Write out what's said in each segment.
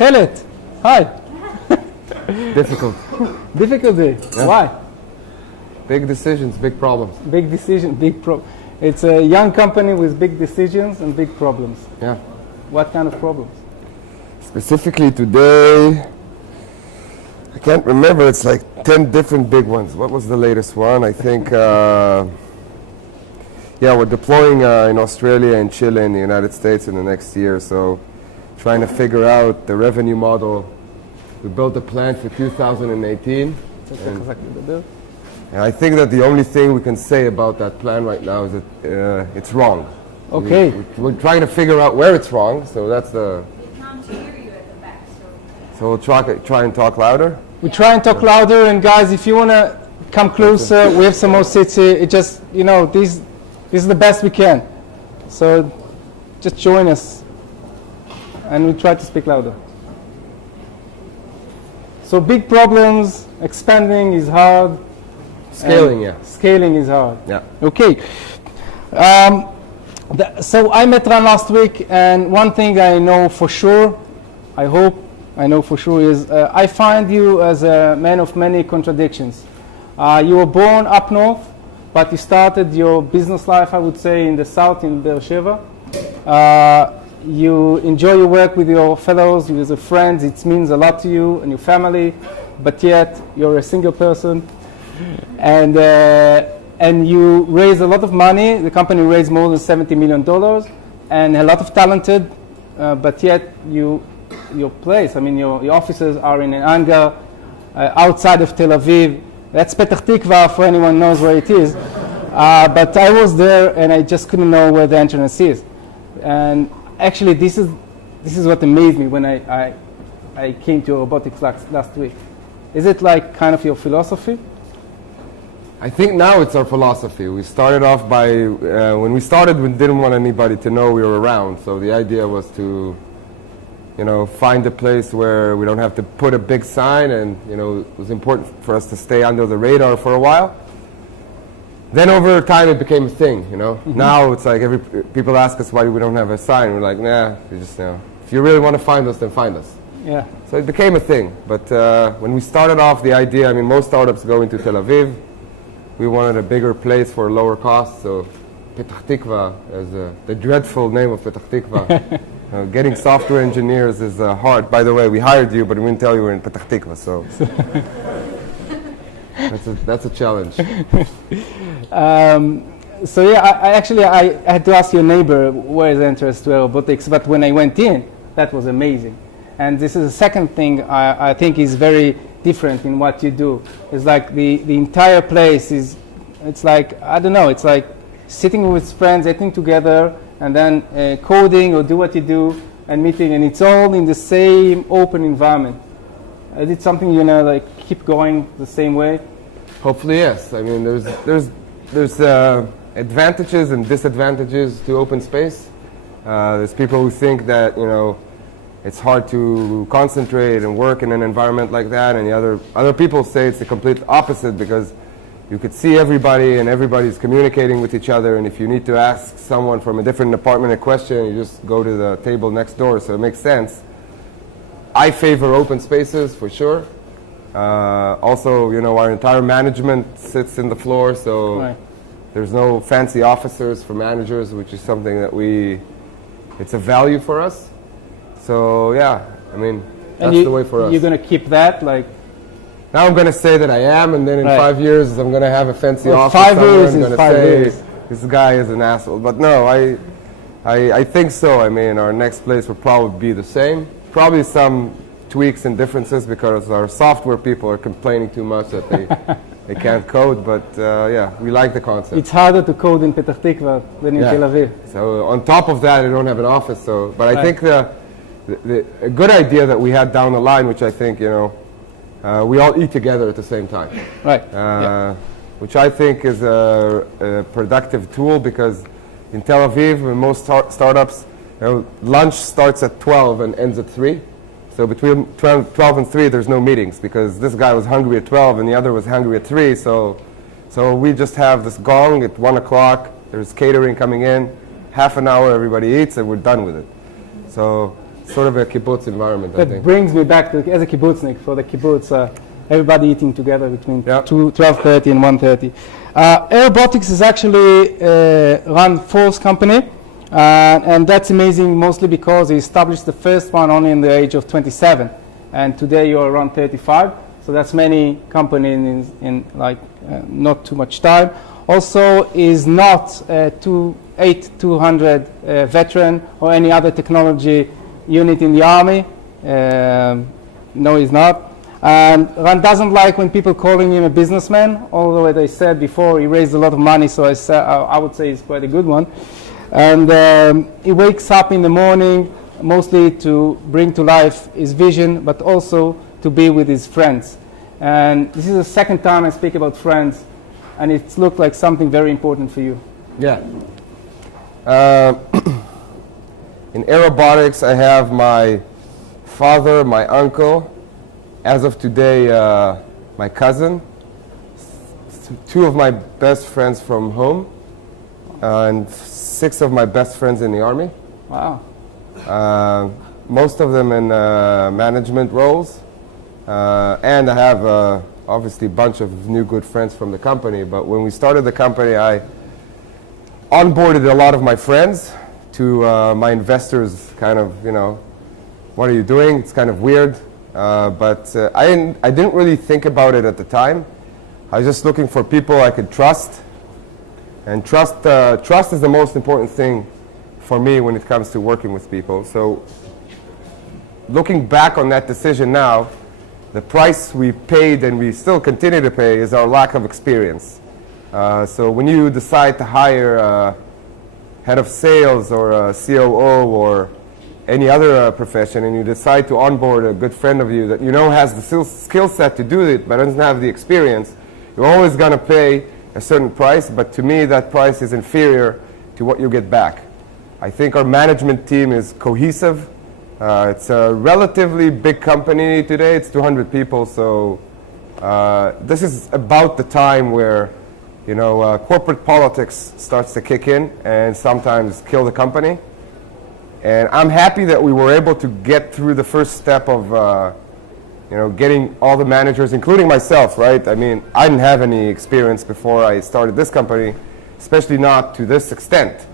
Tchelet, hi. Difficult. Difficulty, Yeah. Why? Big decisions, big problems. Big decision, big problem. It's a young company with big decisions and big problems. Yeah. What kind of problems? Specifically today, I can't remember. It's like 10 different big ones. What was the latest one? I think, yeah, we're deploying in Australia and Chile in the United States in the next year. So trying to figure out the revenue model. We built a plan for 2018. And I think that the only thing we can say about that plan right now is that it's wrong. Okay. We're trying to figure out where it's wrong, so that's the... We can't hear you at the back, So we'll try and talk louder. We try and talk louder, and guys, if you want to come closer, we have some more seats here. It just, you know, this is the best we can. So just join us, and we try to speak louder. So big problems, expanding is hard. Scaling, yeah. Scaling is hard. Yeah. Okay. So I met Ran last week, and one thing I know for sure, I hope I know for sure, is I find you as a man of many contradictions. You were born up north, but you started your business life, I would say, in the south, in Be'er Sheva. You enjoy your work with your fellows, with your friends. It means a lot to you and your family, but yet you're a single person. And you raise a lot of money. The company raised more than $70 million, and a lot of talented, but yet your place, I mean, your offices are in an hangar outside of Tel Aviv. That's Petach Tikva, for anyone knows where it is. But I was there, and I just couldn't know where the entrance is. And actually, this is what amazed me when I came to Airobotics last week. Is it like kind of your philosophy? I think now it's our philosophy. We started off by, when we started, we didn't want anybody to know we were around. So the idea was to, you know, find a place where we don't have to put a big sign, and, you know, it was important for us to stay under the radar for a while. Then over time it became a thing, you know. Mm-hmm. Now it's like people ask us why we don't have a sign. We're like, nah, you just, you know, if you really want to find us, then find us. Yeah. So it became a thing. But when we started off, the idea, I mean, most startups go into Tel Aviv. We wanted a bigger place for lower cost, so Petach Tikva, as the dreadful name of Petach Tikva. Getting software engineers is hard. By the way, we hired you, but we didn't tell you we're in Petach Tikva, so that's a challenge. So yeah, I had to ask your neighbor where is the entrance to robotics, but when I went in, that was amazing. And this is the second thing I think is very different in what you do. It's like the entire place is, it's like, I don't know, it's like sitting with friends, eating together, and then coding or do what you do and meeting, and it's all in the same open environment. Is it something you know, like keep going the same way? Hopefully, yes. I mean, there's advantages and disadvantages to open space. There's people who think that, you know, it's hard to concentrate and work in an environment like that, and the other people say it's the complete opposite, because you could see everybody and everybody's communicating with each other, and if you need to ask someone from a different department a question, you just go to the table next door, so it makes sense. I favor open spaces for sure. Also, you know, our entire management sits in the floor, so right. There's no fancy officers for managers, which is something that it's a value for us. So yeah, I mean, that's the way for us. You're going to keep that, like? Now I'm going to say that I am, and then in 5 years I'm going to have a fancy office 5 somewhere. years I'm is going 5 to years. say this guy is an asshole. But no, I think so. I mean, our next place will probably be the same. Probably some tweaks and differences because our software people are complaining too much that they can't code. But yeah, we like the concept. It's harder to code in Petach Tikva than in Tel Aviv. So on top of that, I don't have an office. So, but I think a good idea that we had down the line, which I think, you know, we all eat together at the same time. Right. Which I think is a productive tool, because in Tel Aviv, in most startups, you know, lunch starts at 12 and ends at 3. So between 12 and 3, there's no meetings, because this guy was hungry at 12 and the other was hungry at 3. So we just have this gong at 1 o'clock. There's catering coming in. Half an hour, everybody eats, and we're done with it. So sort of a kibbutz environment, I That think. brings me back to, as a kibbutznik, for the kibbutz, everybody eating together between Yeah. 12:30 and 1:30. Airobotics is actually run fourth company, and that's amazing mostly because he established the first one only in the age of 27, and today you're around 35, so that's many companies in like not too much time. Also is not 200 veteran or any other technology unit in the army. No, he's not. And Ran doesn't like when people calling him a businessman, although as I said before, he raised a lot of money, so I would say he's quite a good one. And he wakes up in the morning mostly to bring to life his vision, but also to be with his friends. And this is the second time I speak about friends, and it looked like something very important for you. Yeah. In Airobotics, I have my father, my uncle, as of today, my cousin, two of my best friends from home, and 6 of my best friends in the army. Wow. Most of them in management roles. And I have obviously a bunch of new good friends from the company. But when we started the company, I onboarded a lot of my friends to my investors, kind of, you know, what are you doing? It's kind of weird. But I didn't really think about it at the time. I was just looking for people I could trust. And trust is the most important thing for me when it comes to working with people. So looking back on that decision now, the price we paid and we still continue to pay is our lack of experience. So when you decide to hire a head of sales or a COO or any other profession, and you decide to onboard a good friend of you that you know has the skill set to do it but doesn't have the experience, you're always going to pay a certain price, but to me that price is inferior to what you get back. I think our management team is cohesive. It's a relatively big company today. It's 200 people, so this is about the time where, you know, corporate politics starts to kick in and sometimes kill the company. And I'm happy that we were able to get through the first step of, you know, getting all the managers, including myself, right? I mean, I didn't have any experience before I started this company, especially not to this extent.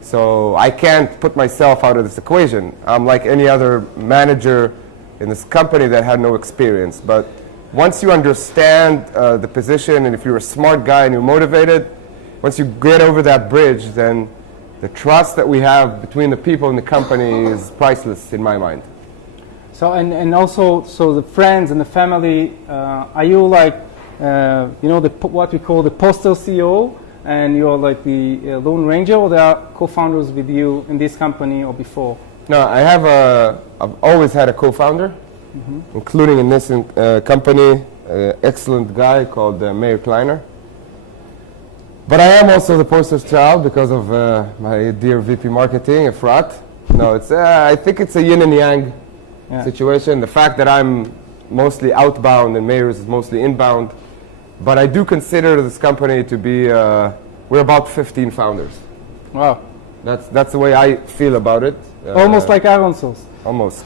So I can't put myself out of this equation. I'm like any other manager in this company that had no experience. But once you understand the position, and if you're a smart guy and you're motivated, once you get over that bridge, then the trust that we have between the people in the company is priceless in my mind. So and also, so the friends and the family, are you like, you know, what we call the poster CEO, and you're like the Lone Ranger, or there are co-founders with you in this company or before? No, I've always had a co-founder, including in this company, excellent guy called Meir Kliner. But I am also the poster child because of my dear VP Marketing, Efrat. No, it's I think it's a yin and yang situation. The fact that I'm mostly outbound and Meir is mostly inbound. But I do consider this company to be, we're about 15 founders. Wow. That's the way I feel about it. Almost like Aaron Sauce. Almost.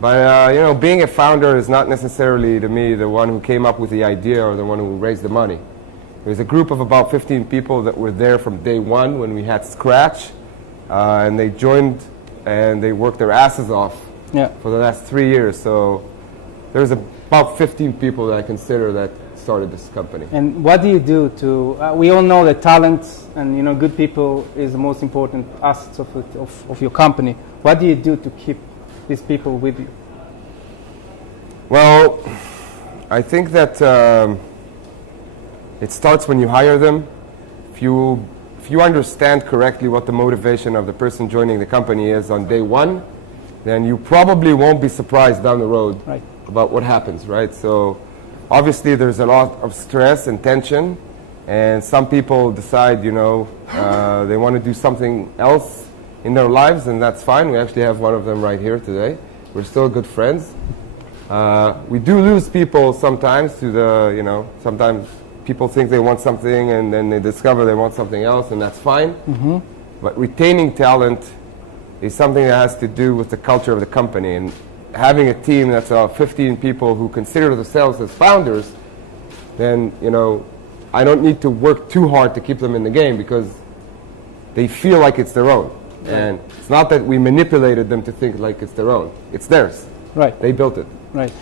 But, you know, being a founder is not necessarily, to me, the one who came up with the idea or the one who raised the money. There's a group of about 15 people that were there from day one when we had Scratch, and they joined and they worked their asses off for the last 3 years. So there's about 15 people that I consider that started this company. And what do you do to, we all know that talent and, you know, good people is the most important assets of your company. What do you do to keep these people with you? Well, I think that it starts when you hire them. If you understand correctly what the motivation of the person joining the company is on day one, then you probably won't be surprised down the road about what happens, right? So obviously there's a lot of stress and tension, and some people decide, you know, they want to do something else in their lives, and that's fine. We actually have one of them right here today. We're still good friends. We do lose people sometimes to the, you know, sometimes people think they want something and then they discover they want something else, and that's fine. But retaining talent is something that has to do with the culture of the company. And having a team that's 15 people who consider themselves as founders, then, you know, I don't need to work too hard to keep them in the game because they feel like it's their own. Yeah. And it's not that we manipulated them to think like it's their own. It's theirs. Right. They built it. Right.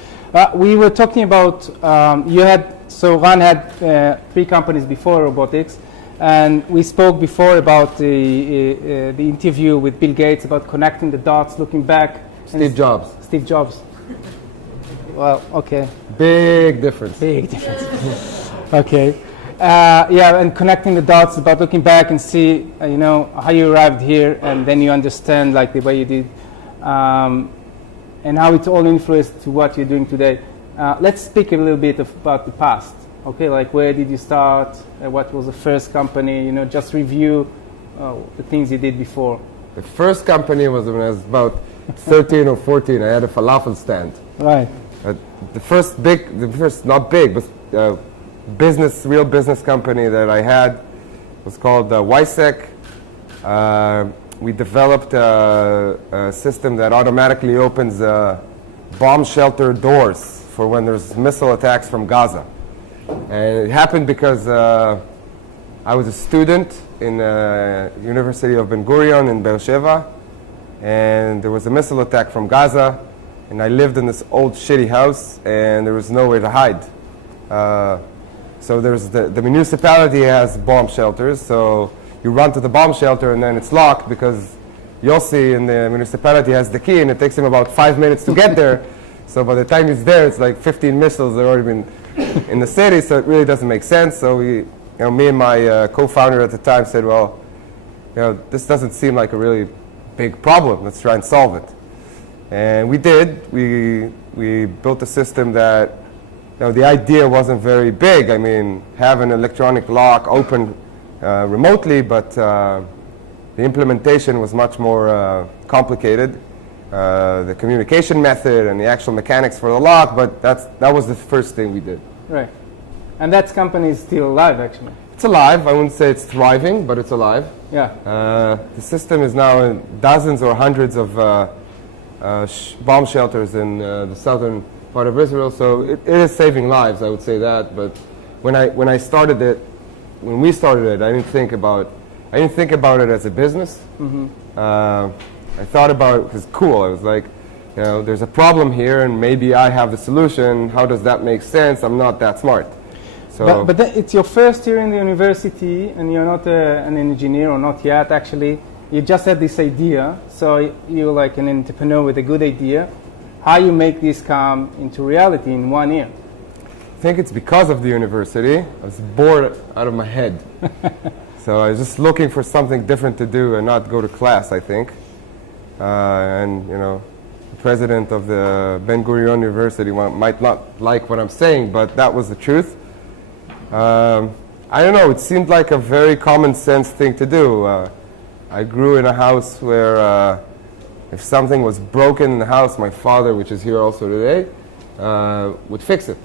We were talking about, Ran had 3 companies before Airobotics, and we spoke before about the interview with Bill Gates about connecting the dots, looking back. Steve Jobs. Steve Jobs. Well, okay. Big difference. Big difference. Okay. And connecting the dots about looking back and see, you know, how you arrived here, and then you understand like the way you did, and how it's all influenced to what you're doing today. Let's speak a little bit about the past. Okay, like where did you start? What was the first company? You know, just review the things you did before. The first company was when I was about 13 or 14. I had a falafel stand. Right. The first not big, but real business company that I had was called Wisec. We developed a system that automatically opens bomb shelter doors for when there's missile attacks from Gaza. And it happened because I was a student in University of Ben Gurion in Beersheba, and there was a missile attack from Gaza, and I lived in this old shitty house, and there was nowhere to hide. So there's the municipality has bomb shelters, so you run to the bomb shelter and then it's locked because Yossi in the municipality has the key and it takes him about 5 minutes to get there. So by the time he's there, it's like 15 missiles that have already been in the city, so it really doesn't make sense. So me and my co-founder at the time said, well, you know, this doesn't seem like a really big problem. Let's try and solve it. And we did. We built a system that, you know, the idea wasn't very big. I mean, have an electronic lock open remotely, but the implementation was much more complicated. The communication method and the actual mechanics for the lock, but that was the first thing we did. Right. And that company is still alive, actually. It's alive. I wouldn't say it's thriving, but it's alive. Yeah. The system is now in dozens or hundreds of bomb shelters in the southern part of Israel, so it is saving lives, I would say that. But when we started it, I didn't think about it as a business. Mm-hmm. I thought about it because cool. I was like, you know, there's a problem here, and maybe I have the solution. How does that make sense? I'm not that smart. So, but it's your first year in the university, and you're not an engineer, or not yet actually. You just had this idea, so you're like an entrepreneur with a good idea. How you make this come into reality in 1 year? I think it's because of the university. I was bored out of my head. So I was just looking for something different to do and not go to class, I think. And, you know, the president of the Ben Gurion University might not like what I'm saying, but that was the truth. I don't know, it seemed like a very common sense thing to do. I grew in a house where if something was broken in the house, my father, which is here also today, would fix it.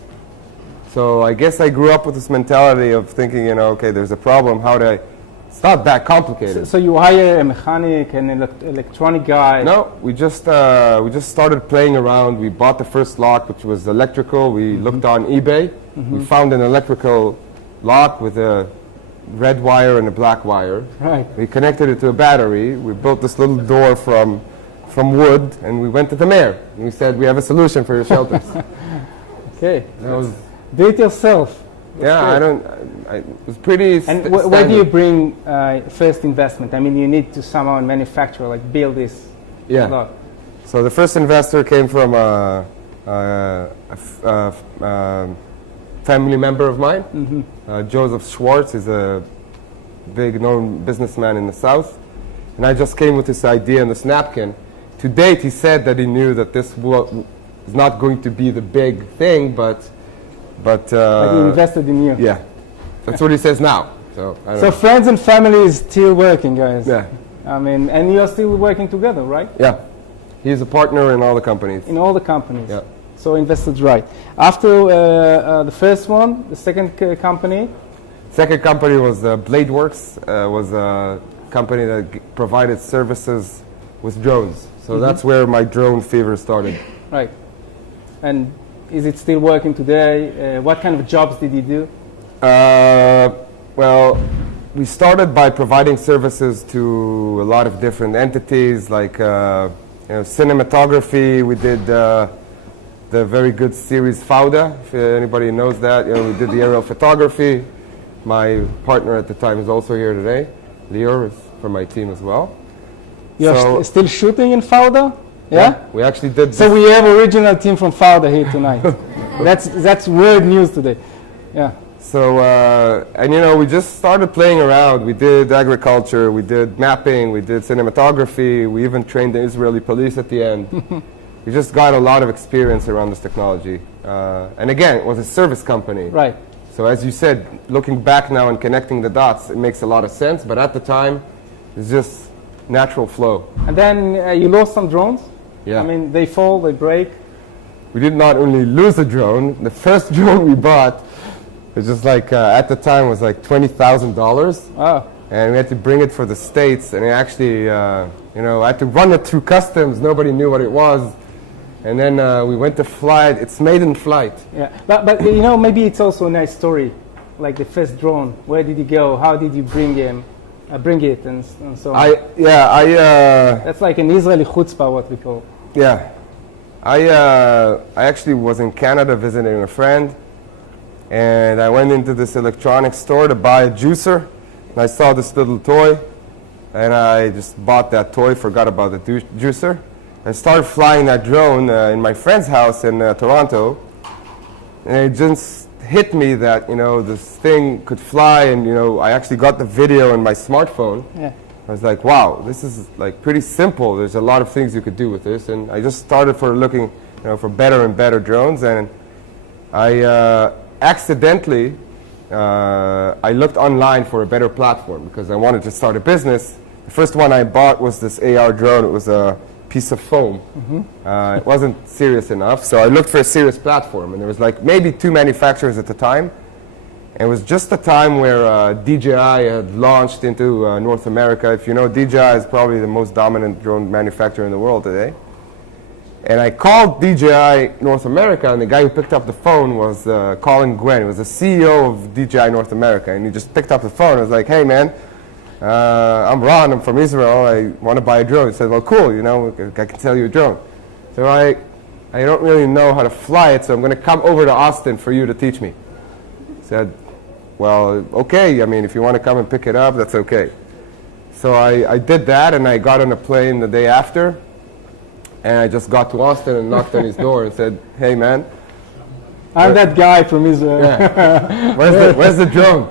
So I guess I grew up with this mentality of thinking, you know, okay, there's a problem, how do I... It's not that complicated. So you hire a mechanic, an electronic guy? No, we just started playing around. We bought the first lock, which was electrical. We looked on eBay. Mm-hmm. We found an electrical lock with a red wire and a black wire. Right. We connected it to a battery. We built this little door from wood, and we went to the mayor. And we said, we have a solution for your shelters. Okay. That was, do it yourself. That's it was pretty And where do you bring first investment? I mean, you need to somehow manufacture, like build this lock. So the first investor came from a family member of mine. Mm-hmm. Joseph Schwartz is a big known businessman in the South. And I just came with this idea and this napkin. To date, he said that he knew that this was not going to be the big thing, but he invested in you. Yeah, that's what he says now. So friends and family is still working, guys. Yeah. I mean, and you're still working together, right? Yeah. He's a partner in all the companies. In all the companies. Yeah. So invested right. After the first one, the second company? Second company was BladeWorks. Was a company that provided services with drones. So that's where my drone fever started. Right. And is it still working today? What kind of jobs did you do? Well, we started by providing services to a lot of different entities, like cinematography. We did the very good series Fauda, if anybody knows that. We did the aerial photography. My partner at the time is also here today. Lior is from my team as well. You're still shooting in Fauda? Yeah? We actually did. So we have original team from Fauda here tonight. That's weird news today. Yeah. So, and we just started playing around. We did agriculture, we did mapping, we did cinematography, we even trained the Israeli police at the end. We just got a lot of experience around this technology. And again, it was a service company. Right. So as you said, looking back now and connecting the dots, it makes a lot of sense. But at the time, it's just natural flow. And then you lost some drones? Yeah. I mean, they fall, they break. We did not only lose a drone, the first drone we bought, it's just like, at the time, was like $20,000. Oh. And we had to bring it for the States. And it actually, I had to run it through customs. Nobody knew what it was. And then we went to fly it. It's made in flight. Yeah, but maybe it's also a nice story, like the first drone. Where did you go? How did you bring it, and so on. That's like an Israeli chutzpah, what we call. Yeah. I actually was in Canada visiting a friend. And I went into this electronics store to buy a juicer, and I saw this little toy, and I just bought that toy, forgot about the juicer. I started flying that drone in my friend's house in Toronto, and it just hit me that, this thing could fly, and, I actually got the video in my smartphone. Yeah. I was like, wow, this is like pretty simple. There's a lot of things you could do with this, and I just started looking, for better and better drones, and I accidentally, I looked online for a better platform because I wanted to start a business. The first one I bought was this AR drone. It was a piece of foam. It wasn't serious enough, so I looked for a serious platform, and there was like maybe 2 manufacturers at the time. And it was just the time where DJI had launched into North America. If you know, DJI is probably the most dominant drone manufacturer in the world today. And I called DJI North America, and the guy who picked up the phone was Colin Gwen. He was the CEO of DJI North America, and he just picked up the phone. I was like, hey, man, I'm Ron. I'm from Israel. I want to buy a drone. He said, well, cool, I can sell you a drone. So I don't really know how to fly it, so I'm going to come over to Austin for you to teach me. He said, well, okay. I mean, if you want to come and pick it up, that's okay. So I did that, and I got on a plane the day after. And I just got to Austin and knocked on his door and said, hey, man. I'm that guy from Israel. Yeah. Where's the drone?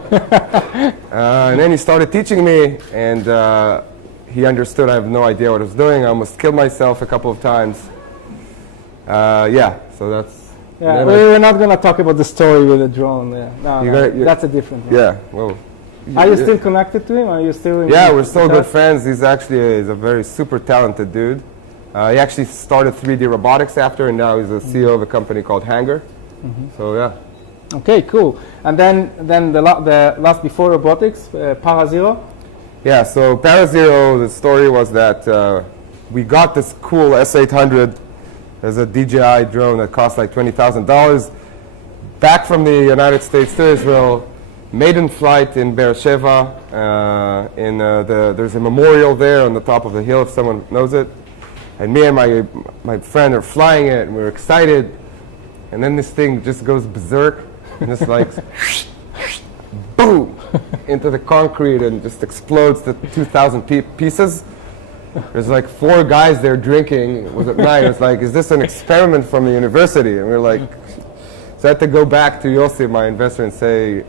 And then he started teaching me, and he understood I have no idea what I was doing. I almost killed myself a couple of times. So that's... Yeah, we're not going to talk about the story with the drone. That's a different one. Yeah, well... Are you still connected to him? Are you still... we're still good friends. He's actually a very super talented dude. He actually started 3D Robotics after, and now he's the CEO of a company called Hangar. So, yeah. Okay, cool. And then the last before robotics, Para-Zero? Yeah, so Para-Zero, the story was that we got this cool S800 as a DJI drone that cost like $20,000 back from the United States to Israel, made in flight in Beersheba. There's a memorial there on the top of the hill if someone knows it. And me and my friend are flying it, and we're excited. And then this thing just goes berserk, and just like, boom, into the concrete, and just explodes to 2,000 pieces. There's like 4 guys there drinking. It was at night. It was like, is this an experiment from the university? And we're like, so I had to go back to Yossi, my investor, and say,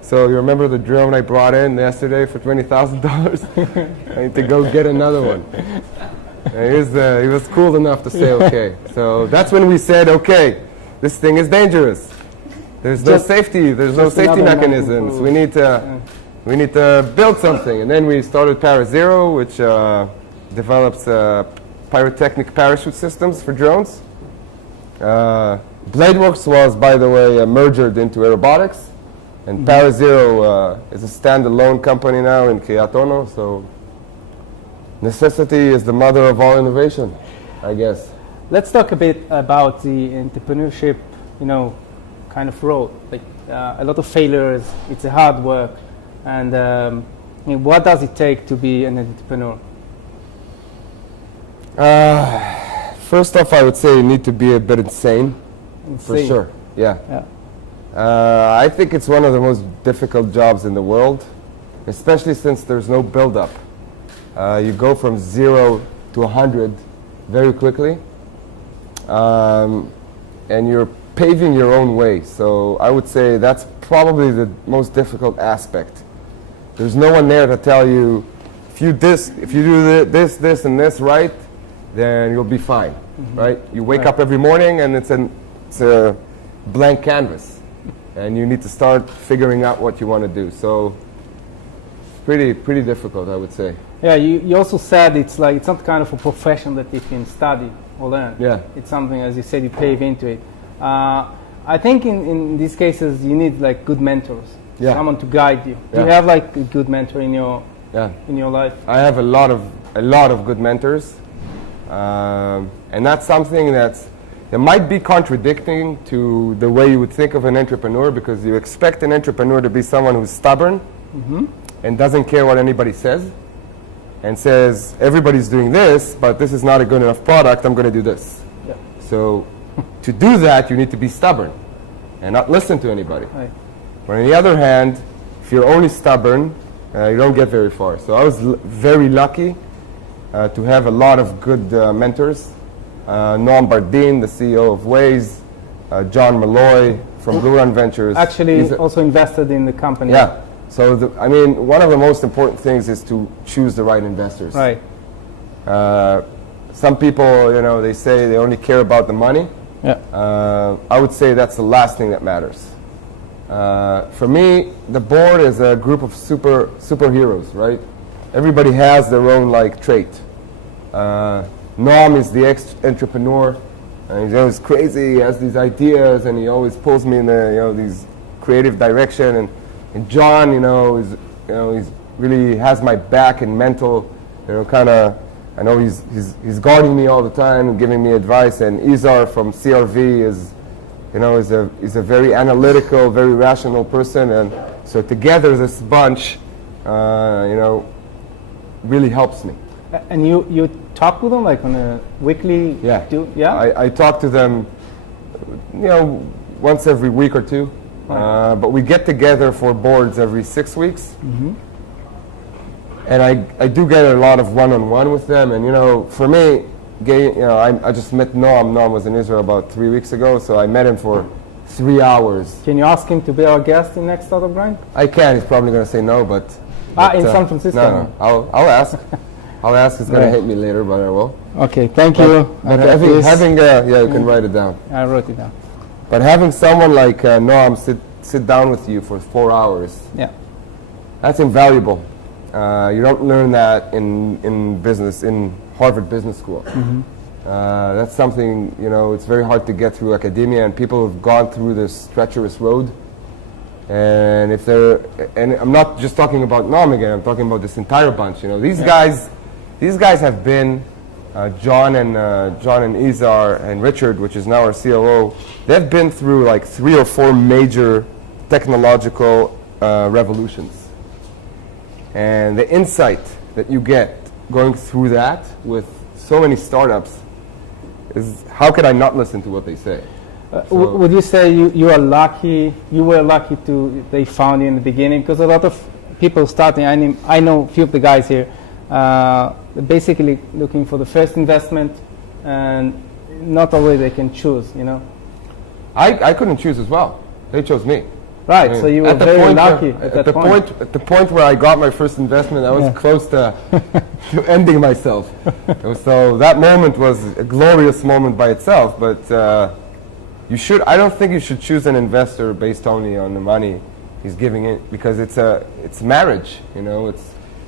so you remember the drone I brought in yesterday for $20,000? I need to go get another one. And he was cool enough to say okay. So that's when we said, okay, this thing is dangerous. There's no safety. There's no safety mechanisms. We need to build something. And then we started Para-Zero, which develops pyrotechnic parachute systems for drones. Bladeworks was, by the way, merged into Airobotics. And Para-Zero is a standalone company now in Kiryat Ono. So necessity is the mother of all innovation, I guess. Let's talk a bit about the entrepreneurship, kind of role. Like a lot of failures, it's a hard work, and what does it take to be an entrepreneur? First off, I would say you need to be a bit insane. For Insane. sure. Yeah. Yeah. I think it's one of the most difficult jobs in the world, especially since there's no build-up. You go from 0 to 100 very quickly, and you're paving your own way. So I would say that's probably the most difficult aspect. There's no one there to tell you, if you do this, and this right, then you'll be fine, right? You wake up every morning and it's a blank canvas, and you need to start figuring out what you want to do. So pretty difficult, I would say. Yeah, you also said it's not kind of a profession that you can study or learn. Yeah. It's something, as you said, you pave into it. I think in these cases you need like good mentors, someone to guide you. Do you have like a good mentor in your life? I have a lot of good mentors, and that's something that might be contradicting to the way you would think of an entrepreneur, because you expect an entrepreneur to be someone who's stubborn and doesn't care what anybody says, and says everybody's doing this, but this is not a good enough product, I'm going to do this. Yeah. So to do that, you need to be stubborn and not listen to anybody. Right. But on the other hand, if you're only stubborn, you don't get very far. So I was very lucky to have a lot of good mentors. Noam Bardin, the CEO of Waze, John Malloy from Blue Run Ventures. Actually, also invested in the company. Yeah. So one of the most important things is to choose the right investors. Right. Some people, they say they only care about the money. Yeah. I would say that's the last thing that matters. For me, the board is a group of superheroes, right? Everybody has their own trait. Noam is the ex-entrepreneur, and he's always crazy. He has these ideas, and he always pulls me in these creative direction. And John, he's really has my back and mental, I know he's guarding me all the time and giving me advice. And Izar from CRV is a very analytical, very rational person, and so together this bunch, really helps me. And you talk with them like on a weekly? Yeah. I talk to them, once every week or two. Right. But we get together for boards every 6 weeks. And I do get a lot of one-on-one with them. And for me, I just met Noam. Noam was in Israel about 3 weeks ago, so I met him for 3 hours. Can you ask him to be our guest in next Startup Grind? I can. He's probably going to say no, but in San Francisco? No. I'll ask. I'll ask. He's going to hate me later, but I will. Okay, thank you. But having you can write it down. I wrote it down. But having someone like Noam sit down with you for 4 hours, that's invaluable. You don't learn that in business, in Harvard Business School. That's something, it's very hard to get through academia, and people have gone through this treacherous road. And I'm not just talking about Noam again, I'm talking about this entire bunch. These guys have been, John and Izar and Richard, which is now our COO, they've been through 3 or 4 major technological revolutions. And the insight that you get going through that with so many startups is, how could I not listen to what they say? Would you say you were lucky they found you in the beginning? Because a lot of people starting, I know a few of the guys here, basically looking for the first investment, and not always they can choose, I couldn't choose as well. They chose me. Right, so you were very lucky at the point where I got my first investment, I was close to ending myself. So that moment was a glorious moment by itself, but I don't think you should choose an investor based only on the money he's giving it, because it's marriage,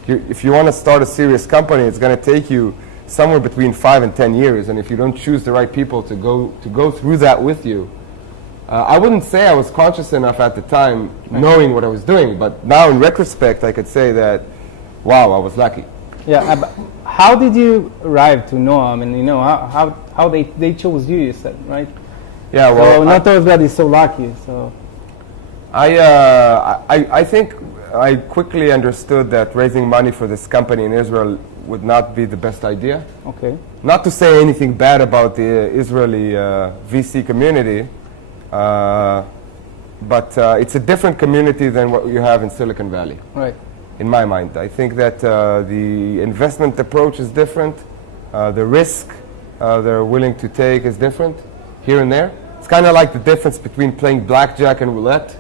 if you want to start a serious company, it's going to take you somewhere between 5 and 10 years, and if you don't choose the right people to go through that with you, I wouldn't say I was conscious enough at the time knowing what I was doing, but now in retrospect I could say that, wow, I was lucky. Yeah, how did you arrive to Noam, and how they chose you? You said, right? Yeah, well, so not everybody is so lucky. So I think I quickly understood that raising money for this company in Israel would not be the best idea. okay, Not to say anything bad about the Israeli VC community, but it's a different community than what you have in Silicon Valley, right, in my mind. I think that the investment approach is different. The risk they're willing to take is different here and there. It's kind of like the difference between playing blackjack and roulette.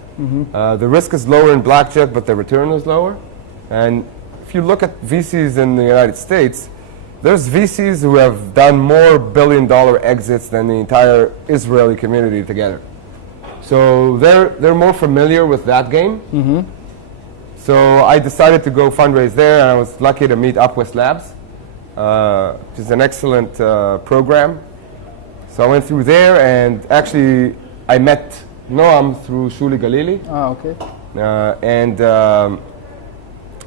The risk is lower in blackjack, but the return is lower. And if you look at VCs in the United States, there's VCs who have done more billion-dollar exits than the entire Israeli community together. So they're more familiar with that game. So I decided to go fundraise there, and I was lucky to meet Upwest Labs, which is an excellent program. So I went through there, and actually I met Noam through Shuli Galili. okay, And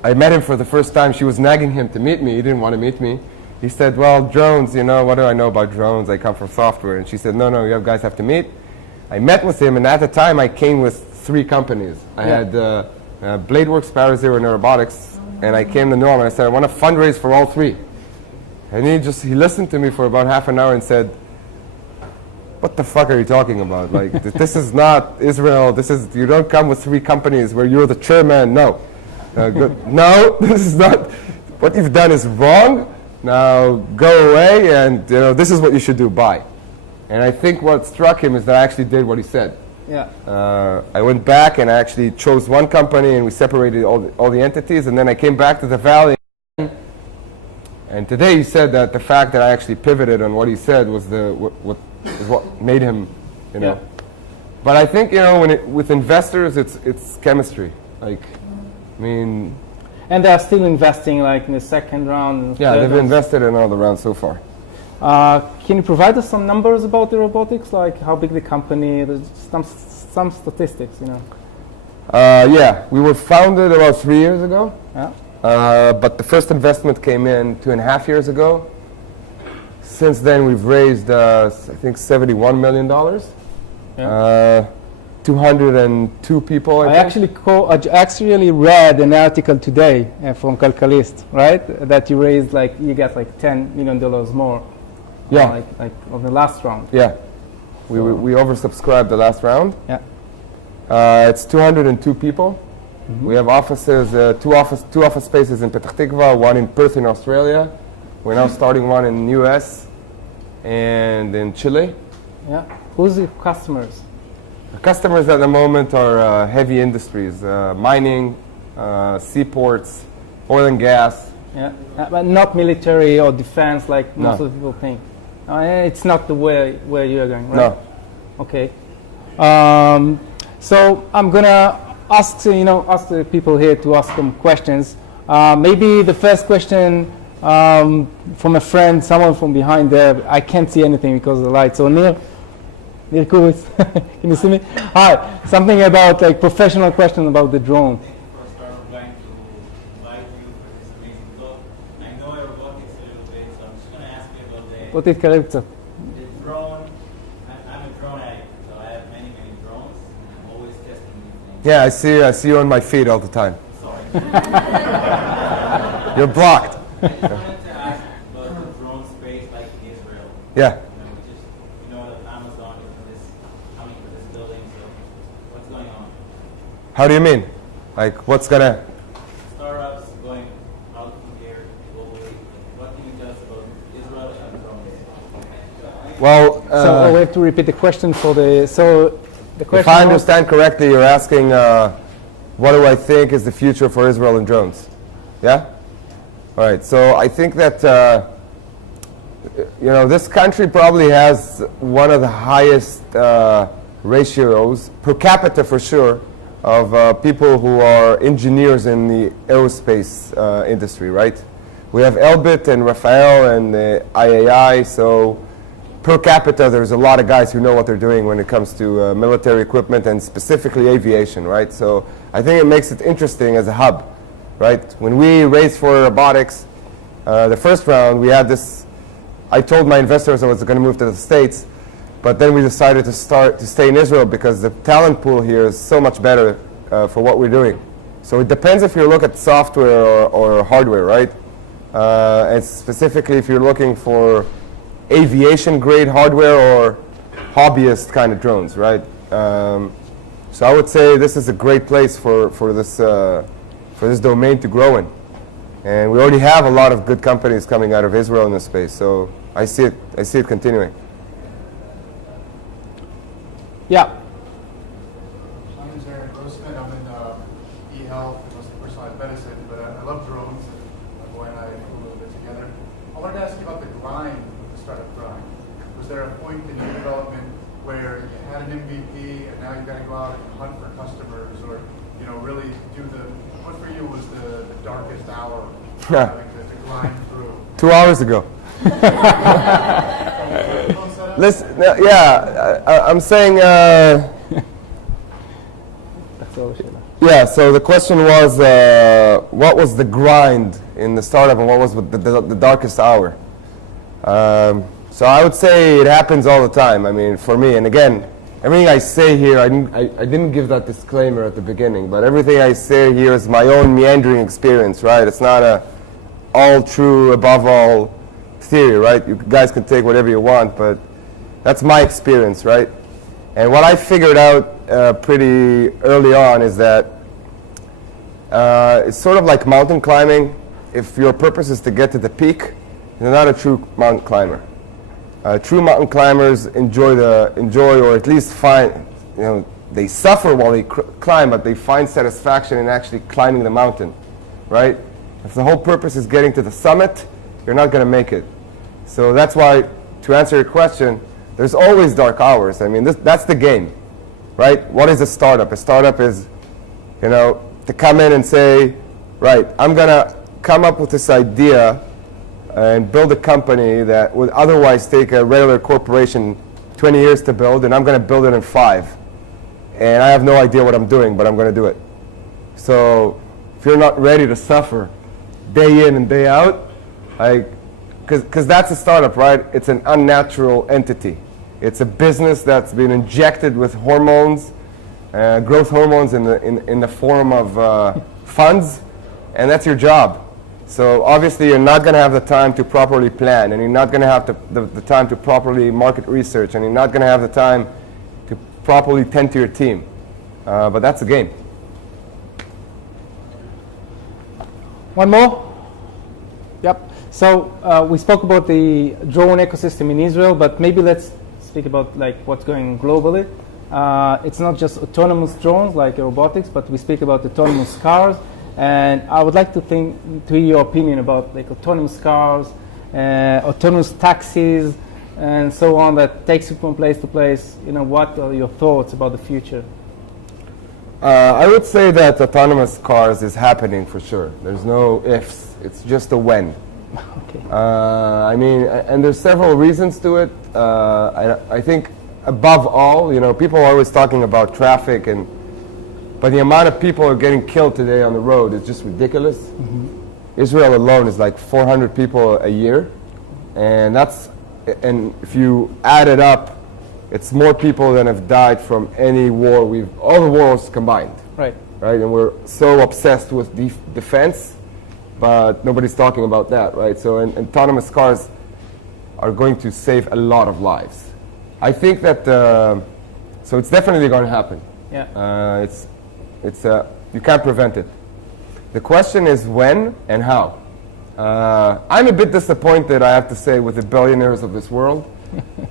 I met him for the first time. She was nagging him to meet me. He didn't want to meet me. He said, well, drones, what do I know about drones? I come from software. And she said, no, you guys have to meet. I met with him, and at the time I came with 3 companies. I had Bladeworks, Parazero, and Airobotics, and I came to Noam, and I said, I want to fundraise for all 3. And he listened to me for about half an hour and said, what the fuck are you talking about? Like, this is not Israel. You don't come with 3 companies where you're the chairman. No. No, this is not. What you've done is wrong. Now go away, and this is what you should do. Bye. And I think what struck him is that I actually did what he said. yeah, I went back and I actually chose one company, and we separated all the entities, and then I came back to the Valley. And today he said that the fact that I actually pivoted on what he said was what made him, Yeah. But I think with investors, it's chemistry. Like, I mean, and they are still investing like in the second round. And yeah, third they've round. invested in all the rounds so far. Can you provide us some numbers about the robotics, like how big the company? There's some statistics, Yeah, we were founded about 3 years ago. Yeah. But the first investment came in 2.5 years ago. Since then, we've raised, I think, $71 million. Yeah. 202 people. I actually read an article today from Calcalist, right? That you raised you got like $10 million more. Yeah. Like on the last round. Yeah. We oversubscribed the last round. Yeah. It's 202 people. We have offices, two office spaces in Petah Tikva, one in Perth in Australia. We're now starting one in the US and in Chile. Yeah. Who's your customers? The customers at the moment are heavy industries, mining, seaports, oil and gas. Yeah. But not military or defense like most No. of the people think. It's not the way where you're going, right? No. Okay. So I'm gonna ask the people here to ask them questions. Maybe the first question from a friend, someone from behind there. I can't see anything because of the light. So Meir Kliner, can you see me? Hi. Something about professional question about the drone. For Startup Grind to invite you for this amazing talk. I know Airobotics a little bit, so I'm just going to ask you about בוא תתקרב קצת. the drone. I'm a drone addict, so I have many drones. I'm always testing new things. Yeah, I see you on my feed all the time. Sorry. You're blocked. I just wanted to ask about the drone space like in Israel. Yeah. We know that Amazon is coming for this building, so what's going on? How do you mean? Like, what's gonna? Startups going out in the air globally. What can you tell us about Israel and drones? Well, So we have to repeat the question for the. So the question. if I was- understand correctly, you're asking, what do I think is the future for Israel and drones? Yeah? All right, so I think that, this country probably has one of the highest ratios, per capita for sure, of people who are engineers in the aerospace industry, right? We have Elbit and Rafael and IAI, so per capita there's a lot of guys who know what they're doing when it comes to military equipment and specifically aviation, right? So I think it makes it interesting as a hub, right? When we raise for robotics, The first round, we had this. I told my investors I was going to move to the States, but then we decided to stay in Israel because the talent pool here is so much better for what we're doing. So it depends if you look at software or hardware, right? And specifically if you're looking for aviation grade hardware or hobbyist kind of drones, right? So I would say this is a great place for this domain to grow in. And we already have a lot of good companies coming out of Israel in this space, so I see it continuing. Yeah. My name is Aaron Grossman. I'm in e-health and mostly personalized medicine, but I love drones, and my boy and I do a little bit together. I wanted to ask you about the grind with the startup grind. Was there a point in your development where you had an MVP and now you got to go out and hunt for customers, or really do what for you was the darkest hour having to grind through? 2 hours ago. Listen, I'm saying, yeah, so the question was, what was the grind in the startup and what was the darkest hour? So I would say it happens all the time. I mean, for me, and again, everything I say here, I didn't give that disclaimer at the beginning, but everything I say here is my own meandering experience, right? It's not a all true, above all theory, right? You guys can take whatever you want, but that's my experience, right? And what I figured out pretty early on is that it's sort of like mountain climbing. If your purpose is to get to the peak, you're not a true mountain climber. True mountain climbers enjoy or at least find, they suffer while they climb, but they find satisfaction in actually climbing the mountain, right? If the whole purpose is getting to the summit, you're not going to make it. So that's why, to answer your question, there's always dark hours. I mean, that's the game, right? What is a startup? A startup is, to come in and say, right, I'm going to come up with this idea and build a company that would otherwise take a regular corporation 20 years to build, and I'm going to build it in 5. And I have no idea what I'm doing, but I'm going to do it. So if you're not ready to suffer day in and day out, because that's a startup, right? It's an unnatural entity. It's a business that's been injected with hormones, growth hormones in the form of funds, and that's your job. So obviously you're not going to have the time to properly plan, and you're not going to have the time to properly market research, and you're not going to have the time to properly tend to your team. But that's the game. One more? Yep. So we spoke about the drone ecosystem in Israel, but maybe let's speak about what's going globally. It's not just autonomous drones like Airobotics, but we speak about autonomous cars. And I would like to hear your opinion about autonomous cars, autonomous taxis, and so on that takes you from place to place. What are your thoughts about the future? I would say that autonomous cars is happening for sure. There's no ifs. It's just a when. Okay. I mean, and there's several reasons to it. I think above all, people are always talking about traffic, but the amount of people who are getting killed today on the road is just ridiculous. Mm-hmm. Israel alone is like 400 people a year, and if you add it up, it's more people than have died from any war all the wars combined. Right. Right, and we're so obsessed with defense, but nobody's talking about that, right? So autonomous cars are going to save a lot of lives. I think that, so it's definitely going to happen. Yeah. You can't prevent it. The question is when and how. I'm a bit disappointed, I have to say, with the billionaires of this world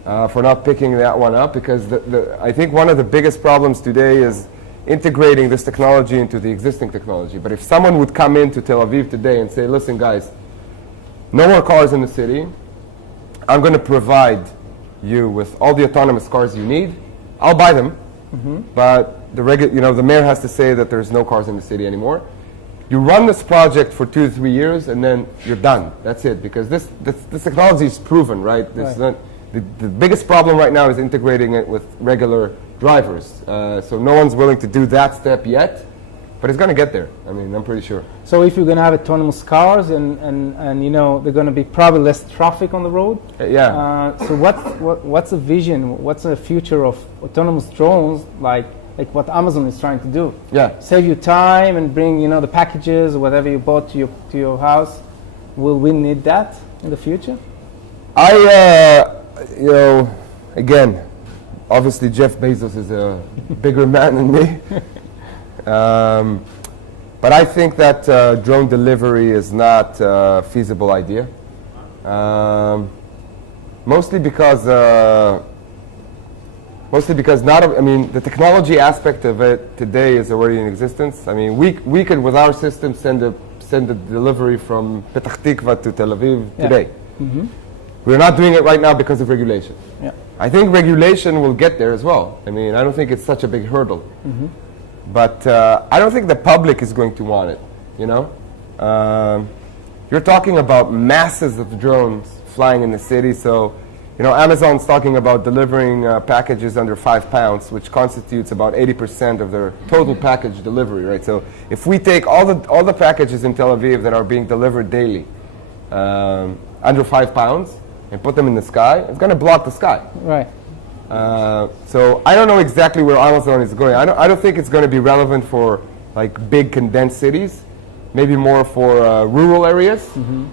for not picking that one up, because I think one of the biggest problems today is integrating this technology into the existing technology. But if someone would come into Tel Aviv today and say, listen guys, no more cars in the city, I'm going to provide you with all the autonomous cars you need, I'll buy them, but the mayor has to say that there's no cars in the city anymore. You run this project for 2 to 3 years, and then you're done. That's it, because this technology is proven, right? The biggest problem right now is integrating it with regular drivers. So no one's willing to do that step yet. But it's going to get there. I mean, I'm pretty sure. So if you're going to have autonomous cars and you know, they're going to be probably less traffic on the road. So what's the vision? What's the future of autonomous drones like what Amazon is trying to do? Yeah. Save you time and bring, you know, the packages or whatever you bought to your house. Will we need that in the future? You know, again, obviously Jeff Bezos is a bigger man than me. But I think that drone delivery is not a feasible idea. Mostly because the technology aspect of it today is already in existence. I mean, we could with our system send a delivery from Petah Tikva to Tel Aviv today. Mm-hmm. We're not doing it right now because of regulation. Yeah. I think regulation will get there as well. I mean, I don't think it's such a big hurdle. Mm-hmm. But I don't think the public is going to want it, you know? You're talking about masses of drones flying in the city. So, you know, Amazon's talking about delivering packages under 5 pounds, which constitutes about 80% of their total package delivery, right? So if we take all the packages in Tel Aviv that are being delivered daily under 5 pounds and put them in the sky, it's going to block the sky. Right. So I don't know exactly where Amazon is going. I don't think it's going to be relevant for like big condensed cities, maybe more for rural areas. Mm-hmm.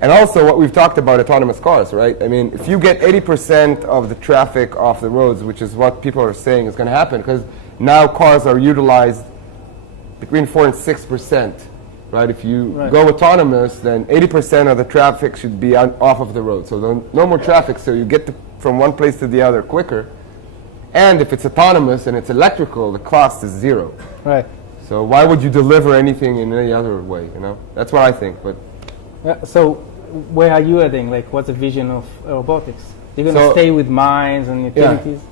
And also what we've talked about, autonomous cars, right? I mean, if you get 80% of the traffic off the roads, which is what people are saying is going to happen, because now cars are utilized between 4 and 6%, right? If you go autonomous, then 80% of the traffic should be off of the road. So no more traffic, so you get from one place to the other quicker. And if it's autonomous and it's electrical, the cost is zero. Right. So why would you deliver anything in any other way, you know? That's what I think. But so where are you heading? Like, what's the vision of robotics? You're going to stay with mines and utilities? Yeah.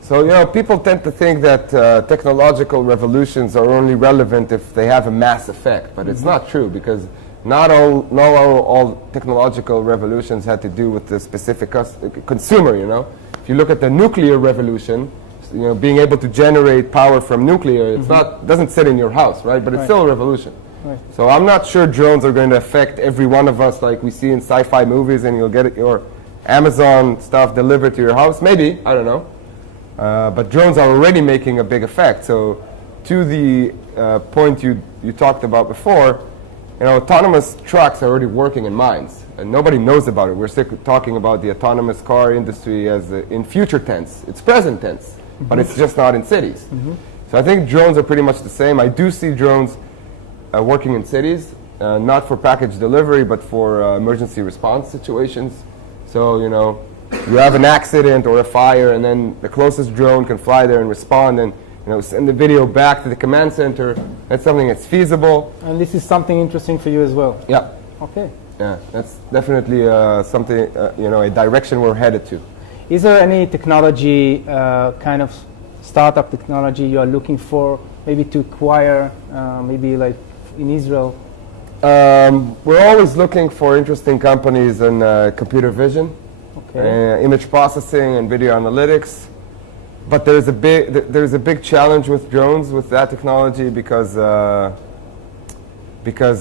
So, you know, people tend to think that technological revolutions are only relevant if they have a mass effect. But it's not true, because not all technological revolutions had to do with the specific consumer, you know. If you look at the nuclear revolution, you know, being able to generate power from nuclear, it's doesn't sit in your house, right? But it's still a revolution. Right. So I'm not sure drones are going to affect every one of us like we see in sci-fi movies, and you'll get your Amazon stuff delivered to your house. Maybe, I don't know. But drones are already making a big effect. So to the point you talked about before, you know, autonomous trucks are already working in mines, and nobody knows about it. We're still talking about the autonomous car industry as in future tense. It's present tense, but it's just not in cities. So I think drones are pretty much the same. I do see drones working in cities, not for package delivery, but for emergency response situations. So, you know, you have an accident or a fire, and then the closest drone can fly there and respond and, you know, send the video back to the command center. That's something that's feasible. And this is something interesting for you as well? Yeah. Okay. Yeah, that's definitely something, you know, a direction we're headed to. Is there any technology, kind of startup technology you are looking for, maybe to acquire, maybe like in Israel? We're always looking for interesting companies in computer vision, image processing, and video analytics. But there's a big challenge with drones with that technology, because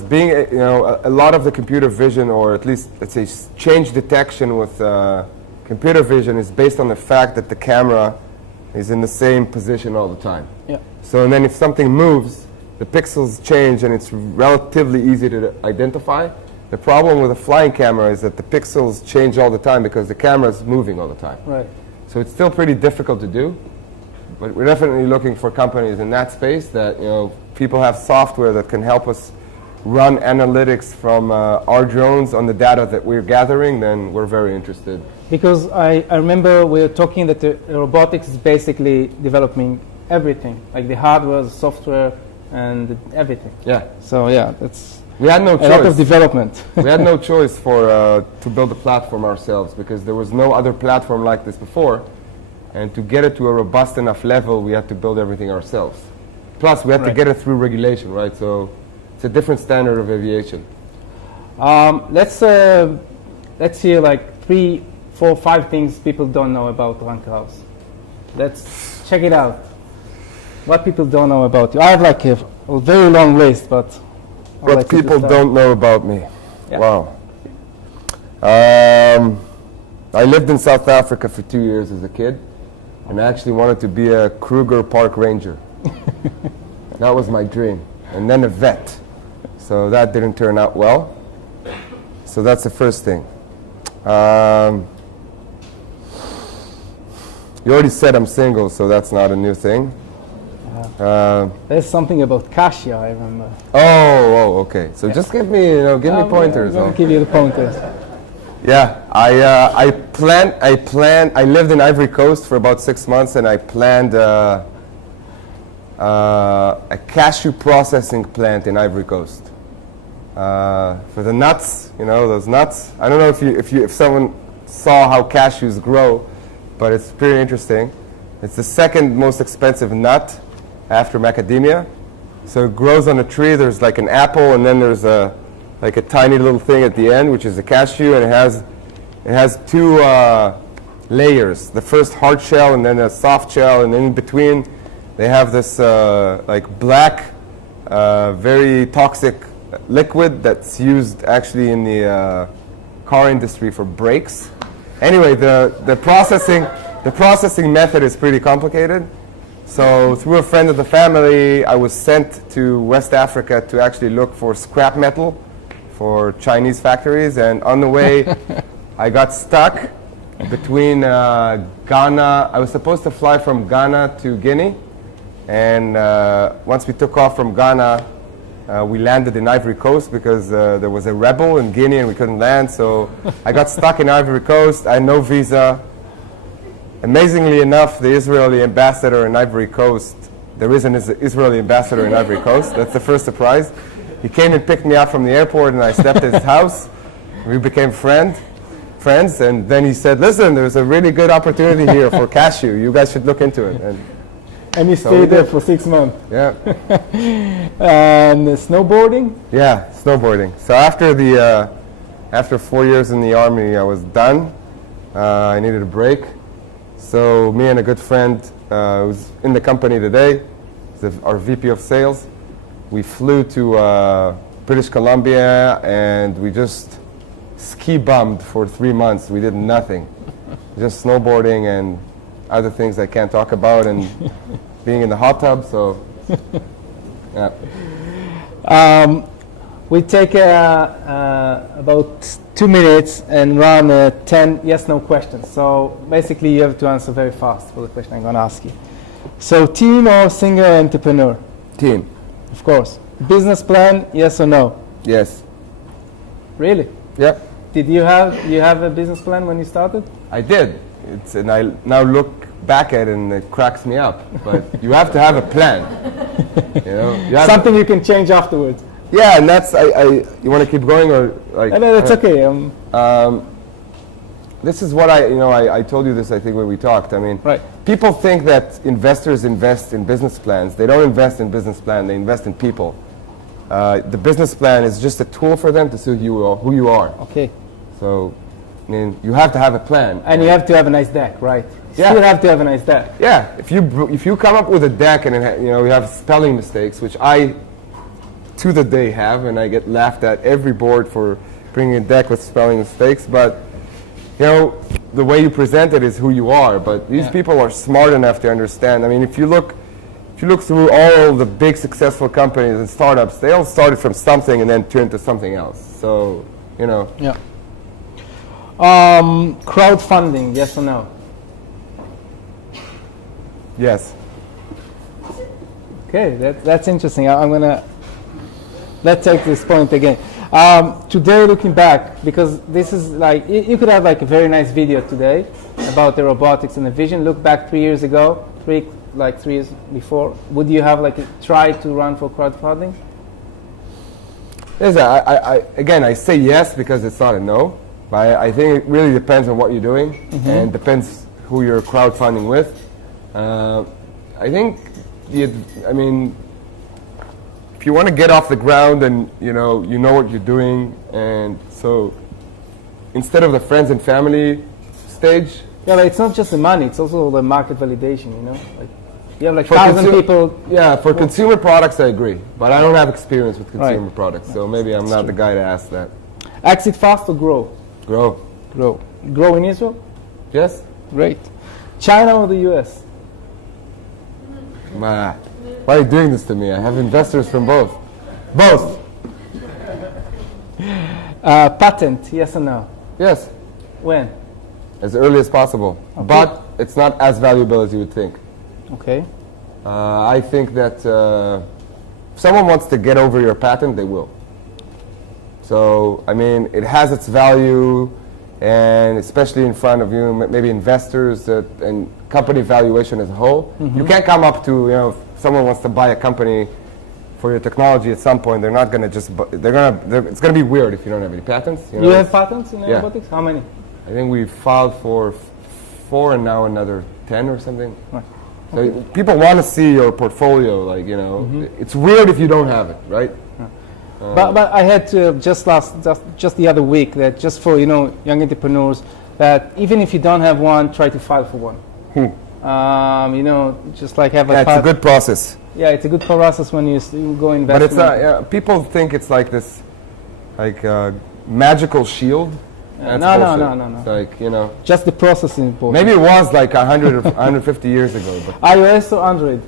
being you know, a lot of the computer vision, or at least let's say change detection with computer vision, is based on the fact that the camera is in the same position all the time. Yeah. So and then if something moves, the pixels change, and it's relatively easy to identify. The problem with a flying camera is that the pixels change all the time because the camera is moving all the time. Right. So it's still pretty difficult to do, but we're definitely looking for companies in that space that, you know, people have software that can help us run analytics from our drones on the data that we're gathering. Then we're very interested. Because I remember we were talking that the robotics is basically developing everything, like the hardware, the software, and everything. Yeah. So yeah, that's we had no a lot of choice. development. We had no choice to build a platform ourselves, because there was no other platform like this before, and to get it to a robust enough level, we had to build everything ourselves. Plus, we had to get it through regulation, right? So it's a different standard of aviation. Let's hear like 3, 4, 5 things people don't know about Krauss. Let's check it out. What people don't know about you? I have like a very long list, but I'll What let you people start. don't know about me. Yeah. Wow. I lived in South Africa for 2 years as a kid, and I actually wanted to be a Kruger Park Ranger. That was my dream. And then a vet. So that didn't turn out well. So that's the first thing. You already said I'm single, so that's not a new thing. There's something about Kasia, I remember. Oh, okay. So just give me, give me pointers. I'm going to give you the pointers. Yeah, I lived in Ivory Coast for about 6 months, and I planned a cashew processing plant in Ivory Coast. For the nuts, those nuts. I don't know if someone saw how cashews grow, but it's pretty interesting. It's the second most expensive nut after macadamia. So it grows on a tree. There's like an apple, and then there's like a tiny little thing at the end, which is a cashew, and it has two layers. The first hard shell, and then a soft shell, and in between they have this like black, very toxic liquid that's used actually in the car industry for brakes. Anyway, the processing method is pretty complicated. So through a friend of the family, I was sent to West Africa to actually look for scrap metal for Chinese factories, and on the way I got stuck between Ghana. I was supposed to fly from Ghana to Guinea, and once we took off from Ghana, we landed in Ivory Coast because there was a rebel in Guinea and we couldn't land, so I got stuck in Ivory Coast. I had no visa. Amazingly enough, the Israeli ambassador in Ivory Coast, there is an Israeli ambassador in Ivory Coast. That's the first surprise. He came and picked me up from the airport, and I stepped at his house. We became friends, and then he said, listen, there's a really good opportunity here for cashew. You guys should look into it. And you stayed there for 6 months. Yeah. And snowboarding? Yeah, snowboarding. So after 4 years in the Army, I was done. I needed a break. So me and a good friend who's in the company today, our VP of sales, we flew to British Columbia, and we just ski bummed for 3 months. We did nothing, just snowboarding and other things I can't talk about, and being in the hot tub. So, yeah. We take about 2 minutes and run 10 yes/no questions. So basically, you have to answer very fast for the question I'm going to ask you. So, team or single entrepreneur? Team. Of course. Business plan, yes or no? Yes. Really? Yep. Did you have a business plan when you started? I did. And I now look back at it and it cracks me up. But you have to have a plan. Something you can change afterwards. Yeah, and that's you want to keep going, or like? No, that's okay. This is what I told you this, I think, when we talked. I mean, right. People think that investors invest in business plans. They don't invest in business plan. They invest in people. The business plan is just a tool for them to see who you are. Okay. So, I mean, you have to have a plan. And you have to have a nice deck, right? Yeah. You have to have a nice deck. Yeah. If you come up with a deck and you have spelling mistakes, which I to the day have, and I get laughed at every board for bringing a deck with spelling mistakes, but the way you present it is who you are. But these people are smart enough to understand. I mean, if you look through all the big successful companies and startups, they all started from something and then turned to something else. So, Yeah. Crowdfunding, yes or no? Yes. Okay, that's interesting. Let's take this point again. Today, looking back, because this is like, you could have like a very nice video today about the robotics and the vision. Look back 3 years ago, 3 years before. Would you have try to run for crowdfunding? Yes, again, I say yes because it's not a no. But I think it really depends on what you're doing, and depends who you're crowdfunding with. I think, if you want to get off the ground and you know what you're doing, and so instead of the friends and family stage. Yeah, but it's not just the money; it's also the market validation. You have like For 1,000 consu- people. Yeah, for consumer products, I agree. But I don't have experience with consumer Right. products, so maybe I'm not the guy to ask that. Exit fast or grow? Grow. Grow. Grow in Israel? Yes? Great. China or the US? Why are you doing this to me? I have investors from both. Both. Patent, yes or no? Yes. When? As early as possible. Okay. But it's not as valuable as you would think. Okay. I think that if someone wants to get over your patent, they will. So, I mean, it has its value, and especially in front of you, maybe investors and company valuation as a whole. You can't come up to, if someone wants to buy a company for your technology at some point, they're not going to just, it's going to be weird if you don't have any patents. You have patents in Yeah. Airobotics? How many? I think we filed for 4 and now another 10 or something. Right. So people want to see your portfolio, it's weird if you don't have it, right? But I had to just the other week that just for young entrepreneurs that even if you don't have one, try to file for one. Just like have a. Yeah, it's a good process. Yeah, it's a good process when you go invest. But it's not. Yeah, people think it's like this, magical shield. That's bullshit. No. It's like Just the process is important. maybe it was like 100 or 150 years ago, but iOS or Android?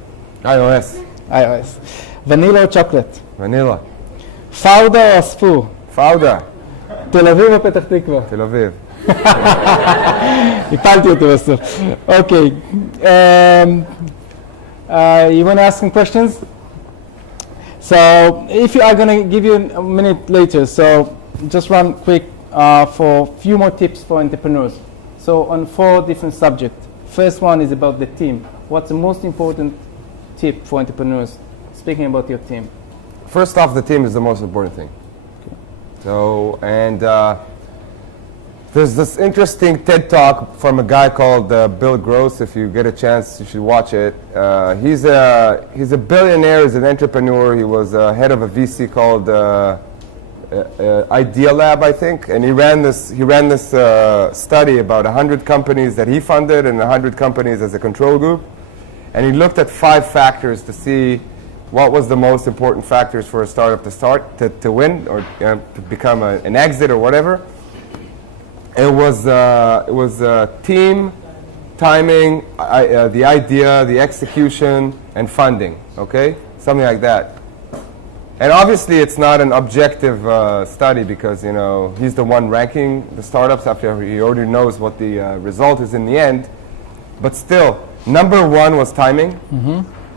iOS, iOS. Vanilla or chocolate? vanilla, פאודה או אספו? fauda, תל אביב או פתח תקווה? Tel Aviv. הפלתי אותו בסוף. אוקיי. You want to ask some questions? So if you are going to give you a minute later, so just run quick for a few more tips for entrepreneurs. So on 4 different subjects. First one is about the team. What's the most important tip for entrepreneurs? Speaking about your team. First off, the team is the most important thing. So, and there's this interesting TED Talk from a guy called Bill Krauss. If you get a chance, you should watch it. He's a billionaire, he's an entrepreneur. He was head of a VC called Idea Lab, I think, and he ran this study about 100 companies that he funded and 100 companies as a control group, and he looked at 5 factors to see what was the most important factors for a startup to win or to become an exit or whatever. It was team, timing, the idea, the execution, and funding. Okay, something like that. And obviously, it's not an objective study because he's the one ranking the startups after he already knows what the result is in the end. But still, number 1 was timing.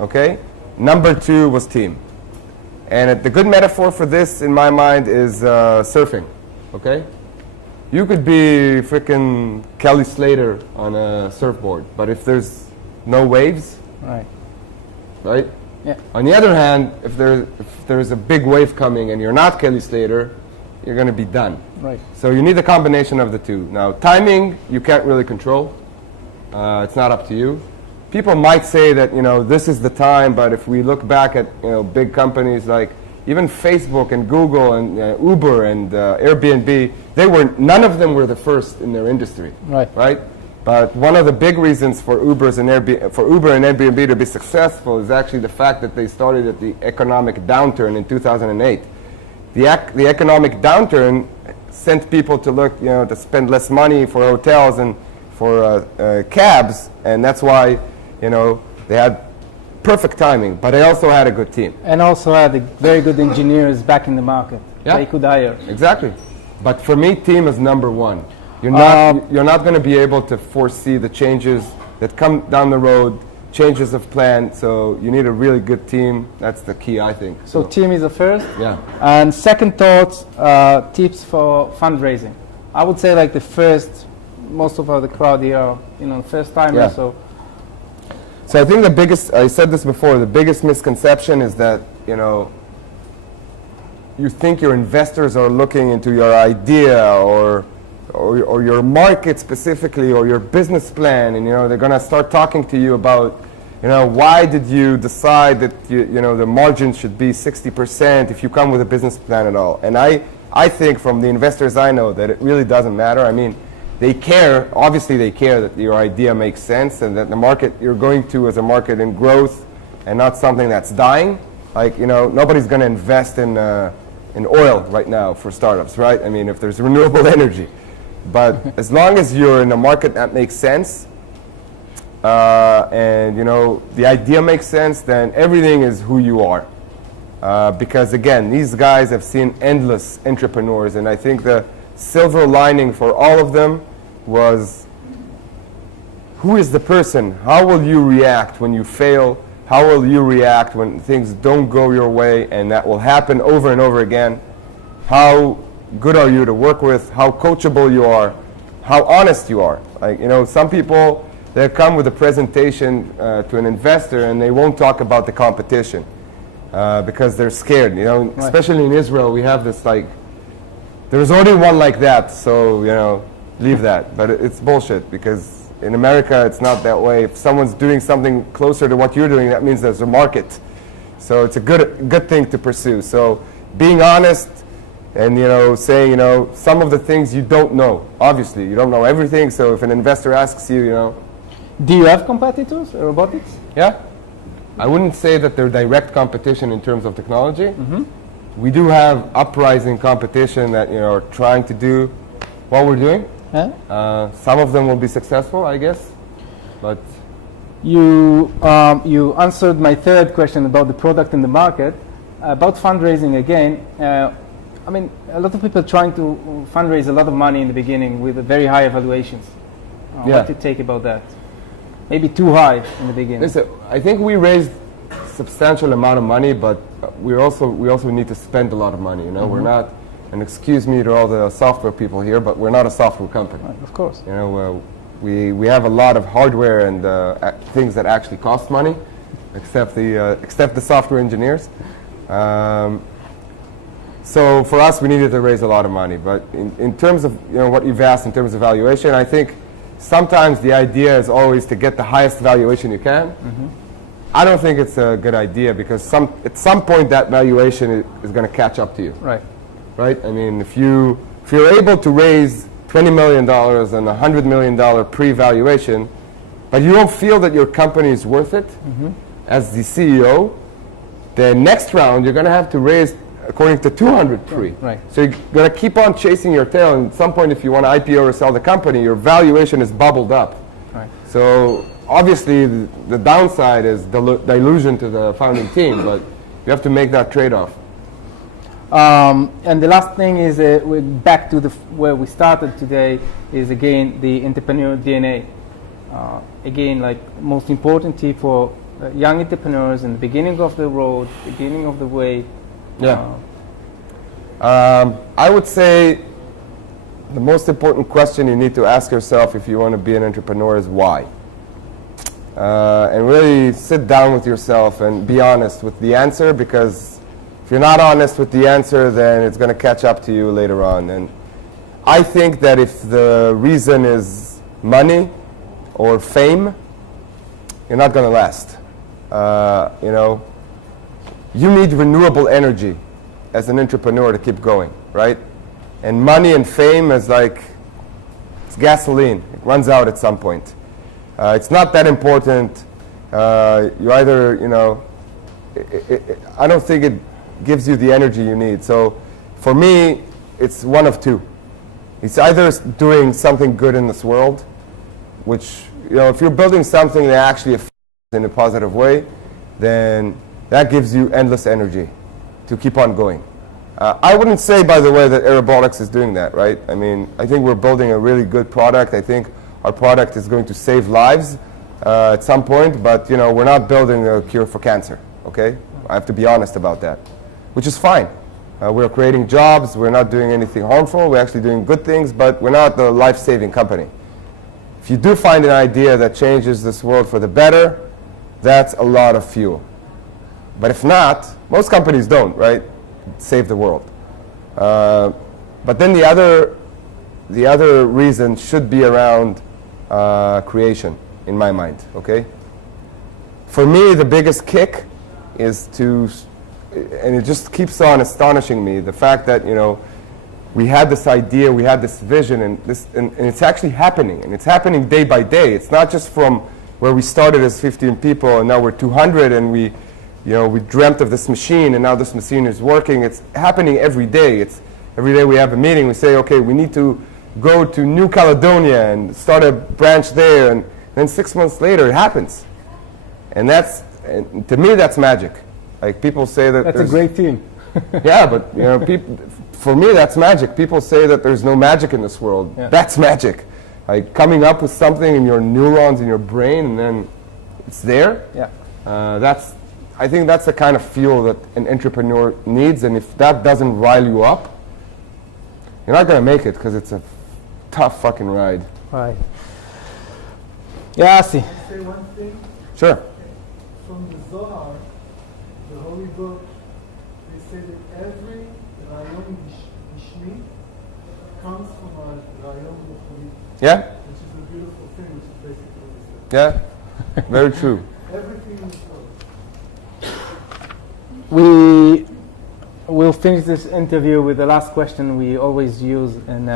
Okay. Number 2 was team. And the good metaphor for this, in my mind, is surfing. Okay? You could be freaking Kelly Slater on a surfboard, but if there's no waves, right? Yeah. On the other hand, if there's a big wave coming and you're not Kelly Slater, you're going to be done. Right. So you need a combination of the two. Now, timing, you can't really control. It's not up to you. People might say that, this is the time, but if we look back at, big companies like even Facebook and Google and Uber and Airbnb, none of them were the first in their industry. Right? But one of the big reasons for Uber and Airbnb to be successful is actually the fact that they started at the economic downturn in 2008. The economic downturn sent people to look, to spend less money for hotels and for cabs, and that's why, they had perfect timing. But they also had a good team. And also had very good engineers back in the market. Yeah. They could hire. Exactly. But for me, team is number 1. You're not going to be able to foresee the changes that come down the road, changes of plan. So you need a really good team. That's the key, I think. So team is the first. Yeah. And second thoughts, tips for fundraising. I would say like the first, most of the crowd here are, first timers. Yeah. So I think I said this before, the biggest misconception is that, you think your investors are looking into your idea or your market specifically or your business plan, and they're going to start talking to you about why did you decide that the margin should be 60% if you come with a business plan at all. And I think from the investors I know that it really doesn't matter. I mean, they care, obviously they care that your idea makes sense and that the market you're going to is a market in growth and not something that's dying. Like, nobody's going to invest in oil right now for startups, right? I mean, if there's renewable energy. But as long as you're in a market that makes sense, and the idea makes sense, then everything is who you are. Because again, these guys have seen endless entrepreneurs, and I think the silver lining for all of them was, who is the person? How will you react when you fail? How will you react when things don't go your way? And that will happen over and over again. How good are you to work with? How coachable you are? How honest you are? Like, some people, they come with a presentation to an investor and they won't talk about the competition because they're scared. Right. Especially in Israel, we have this there's already one like that, so leave that. But it's bullshit, because in America it's not that way. If someone's doing something closer to what you're doing, that means there's a market. So it's a good thing to pursue. So being honest and saying some of the things you don't know. Obviously, you don't know everything. So if an investor asks you, Do you have competitors, robotics? yeah, I wouldn't say that they're direct competition in terms of technology. We do have uprising competition that are trying to do what we're doing. Yeah. Some of them will be successful, I guess, but You answered my third question about the product and the market. About fundraising again, I mean, a lot of people trying to fundraise a lot of money in the beginning with very high evaluations. Yeah. What do you take about that? Maybe too high in the beginning. listen, I think we raised substantial amount of money, but we also need to spend a lot of money. We're not, and excuse me to all the software people here, but we're not a software company. Right, of course. We have a lot of hardware and things that actually cost money, except the software engineers. So for us, we needed to raise a lot of money. But in terms of what you've asked in terms of valuation, I think sometimes the idea is always to get the highest valuation you can. I don't think it's a good idea, because at some point that valuation is going to catch up to you. Right. Right? I mean, if you're able to raise $20 million and $100 million pre-valuation, but you don't feel that your company is worth it as the CEO, the next round you're going to have to raise according to 200 pre. Right. So you're going to keep on chasing your tail, and at some point if you want to IPO or sell the company, your valuation is bubbled up. Right. So obviously the downside is dilution to the founding team, but you have to make that trade-off. And the last thing is, we're back to where we started today, is again the entrepreneur DNA. Again, like most important tip for young entrepreneurs in the beginning of the road, beginning of the way. Yeah. I would say the most important question you need to ask yourself if you want to be an entrepreneur is why. And really sit down with yourself and be honest with the answer, because if you're not honest with the answer, then it's going to catch up to you later on. And I think that if the reason is money or fame, you're not going to last. You need renewable energy as an entrepreneur to keep going, right? And money and fame is like, it's gasoline. It runs out at some point. It's not that important. You either, I don't think it gives you the energy you need. So for me, it's one of two. It's either doing something good in this world, which, if you're building something that actually affects in a positive way, then that gives you endless energy to keep on going. I wouldn't say, by the way, that Airobotics is doing that, right? I mean, I think we're building a really good product. I think our product is going to save lives at some point, but we're not building a cure for cancer, okay? I have to be honest about that, which is fine. We're creating jobs. We're not doing anything harmful. We're actually doing good things, but we're not the life-saving company. If you do find an idea that changes this world for the better, that's a lot of fuel. But if not, most companies don't, right? Save the world. But then the other reason should be around creation, in my mind, okay? For me, the biggest kick is and it just keeps on astonishing me, the fact that, we had this idea, we had this vision, and it's actually happening, and it's happening day by day. It's not just from where we started as 15 people and now we're 200, and we dreamt of this machine, and now this machine is working. It's happening every day. Every day we have a meeting. We say, okay, we need to go to New Caledonia and start a branch there, and then 6 months later it happens. And to me, that's magic. Like, people say that that's a great team. yeah, but for me, that's magic. People say that there's no magic in this world. Yeah. That's magic. Like, coming up with something in your neurons in your brain, and then it's there. Yeah. I think that's the kind of fuel that an entrepreneur needs, and if that doesn't rile you up, you're not going to make it, because it's a tough fucking ride. Right. Yeah, I see. Can I say one thing? Sure. From the Zohar, the holy book, they say that every rayom gishmi comes from a rayom ruchni, Yeah? which is a beautiful thing, which is basically what they say. Yeah? Very true. Everything in this world. We will finish this interview with the last question we always use in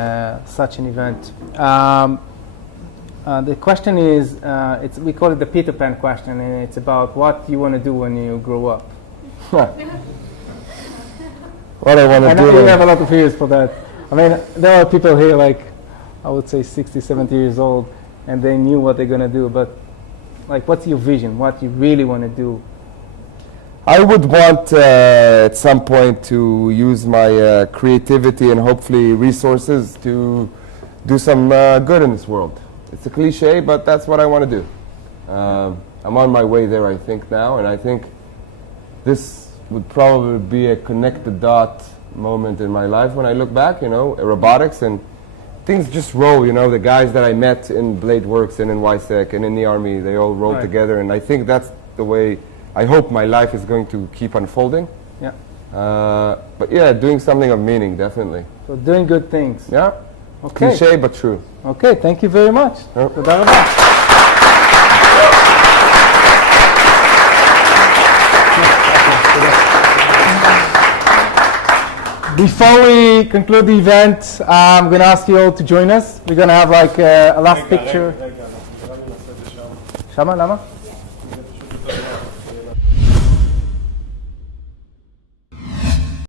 such an event. The question is, we call it the Peter Pan question, and it's about what you want to do when you grow up. What I want to I know do. you have a lot of ears for that. I mean, there are people here like, I would say 60, 70 years old, and they knew what they're going to do, but like, what's your vision? What you really want to do? I would want at some point to use my creativity and hopefully resources to do some good in this world. It's a cliche, but that's what I want to do. I'm on my way there, I think, now, and I think this would probably be a connect-the-dot moment in my life when I look back, Airobotics, and things just roll, the guys that I met in Blade Works and in YSEC and in the Army, they all rolled together, and I think that's the way I hope my life is going to keep unfolding. Yeah. But yeah, doing something of meaning, definitely. So doing good things. Yeah. Okay. Cliche, but true. Okay, thank you very much. תודה רבה. Before we conclude the event, I'm going to ask you all to join us. We're going to have like a last picture. רגע, נראה לי נעשה את זה שם. שמה? למה?